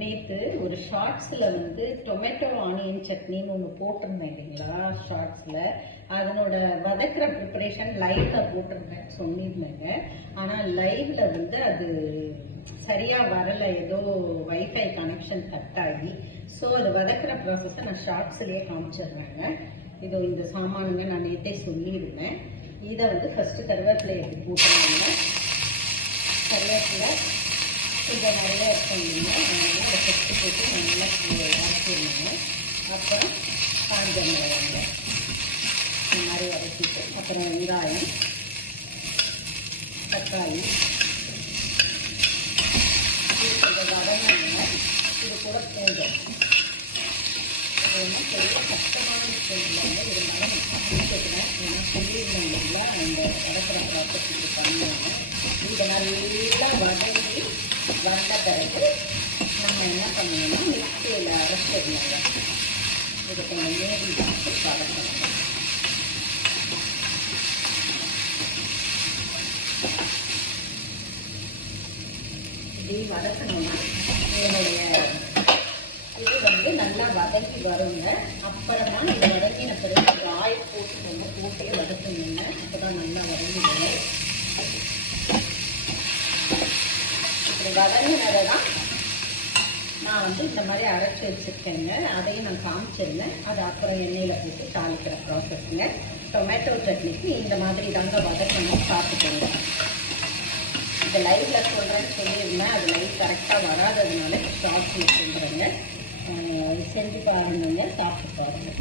நேற்று ஒரு ஷார்ட்ஸில் வந்து டொமேட்டோ ஆனியன் சட்னின்னு ஒன்று போட்டிருந்தேன் இல்லைங்களா ஷார்ட்ஸில். அதனோட வதக்கிற ப்ரிப்பரேஷன் லைவ்ல போட்டிருந்தேன் சொல்லியிருந்தேங்க. ஆனால் லைவ்ல வந்து அது சரியாக வரலை, ஏதோ வைஃபை கனெக்ஷன் கட் ஆகி. ஸோ அது வதக்கிற ப்ராசஸை நான் ஷார்ட்ஸ்லேயே காமிச்சிடுறேங்க. இதோ இந்த சாமானுங்க நான் நேற்றே சொல்லியிருந்தேன். இதை வந்து ஃபஸ்ட்டு கருவேப்பிலை எப்படி போட்டுருவாங்க. கருவேப்பிலை கொஞ்சம் நிறைய பண்ணிங்க, அதனால அதை ஃபஸ்ட்டு போட்டு நல்லா வதக்கிடுங்க. அப்புறம் காஞ்ச மிளகாங்க இந்த மாதிரி வதக்கிட்டு, அப்புறம் வெங்காயம், தக்காளி கொஞ்சம் வதங்க. இது கூட பூண்டு ஏன்னா பெரிய கஷ்டமான விஷயம் இல்லைங்க, இருந்தாலும் நான் பிடிச்சிக்கிறேன். ஏன்னா சொல்லியிருந்தேன் இல்லைங்களா அந்த வதக்கிற ப்ராசஸ் பண்ணுவாங்க. இதை நல்லா வதங்கி வந்த பிறகு நம்ம என்ன பண்ணணும்னா மிக்சியில் அரைச்சிடணுங்க. இது கொஞ்சம் நேரி வதக்கணும். இப்படி வதக்கணும்னா என்னுடைய இது வந்து நல்லா வதங்கி வருங்க. அப்புறமா இது வதங்கின பிறகு ஒரு ஆயில் போட்டே வதக்கணுங்க. அப்போ தான் நல்லா வதங்கி வரும். இப்படி வதங்கினதை தான் நான் வந்து இந்த மாதிரி அரைச்சி வச்சுருக்கேங்க. அதையும் நான் காமிச்சிருந்தேன். அது அப்புறம் எண்ணெயில் போட்டு தாளிக்கிற ப்ராசஸ்ங்க. டொமேட்டோ சட்னிக்கு இந்த மாதிரி தாங்க வதக்கணும், பார்த்துக்கோங்க. இந்த லைவ்ல சொல்கிறேன்னு சொல்லியிருந்தேன், அது லைவ் கரெக்டாக வராததுனால ஷார்ட்ஸில் சொல்கிறேங்க. செஞ்சு பாருங்க, சாப்பிட்டு பாருங்கள்.